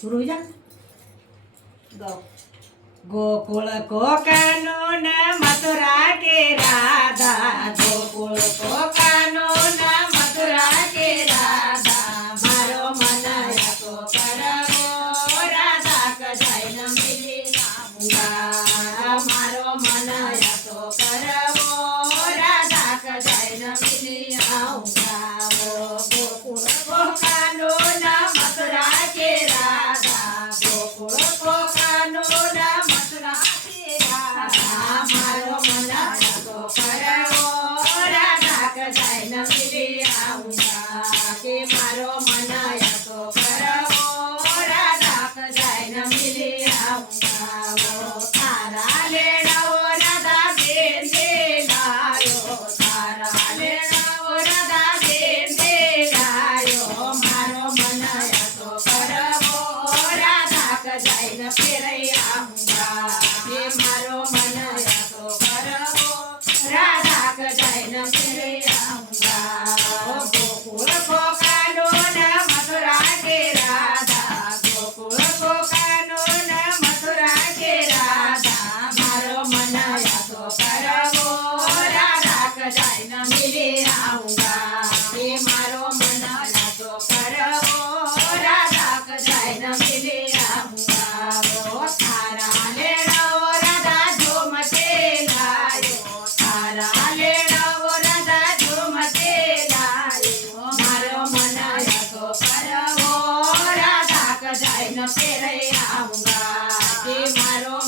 शुरू हो जा गाओ गोकुल को कानून मथुरा के राधा गोकुल को कानून मथुरा के राधा मारो मन या तो करवो राधा कजाइन मिली आऊंगा मारो मन या तो करवो राधा कजाइन मिली आऊंगा वो गोकुल को कानून मथुरा के राधा गोकुल को कानून मथुरा के राधा मारो मन या तो करवो राधा कजाइन मिली आऊंगा के मारो मन या तो करवो राधा कजाइन मिली आऊंगा वो तारा लेना वो राधा बेंदे लायो तारा लेना वो राधा बेंदे लायो मारो मन या तो करवो राधा कजाइन फेरे आऊंगा के मारो मन या तो करवो राधा कजाइन फेरे आऊंगा गोकुल को कानून मथुरा के राधा गोकुल को कानून मथुरा के राधा मारो मन या तो करवो राधा कजाइन मिले आऊंगा के मारो मन या तो करवो राधा कजाइन मिले आऊंगा वो तारा लेना वो राधा झूमते लायो तारा लेना वो राधा झूमते लायो मारो मन या तो करवो राधा कजाइन फेरे आऊंगा के मारो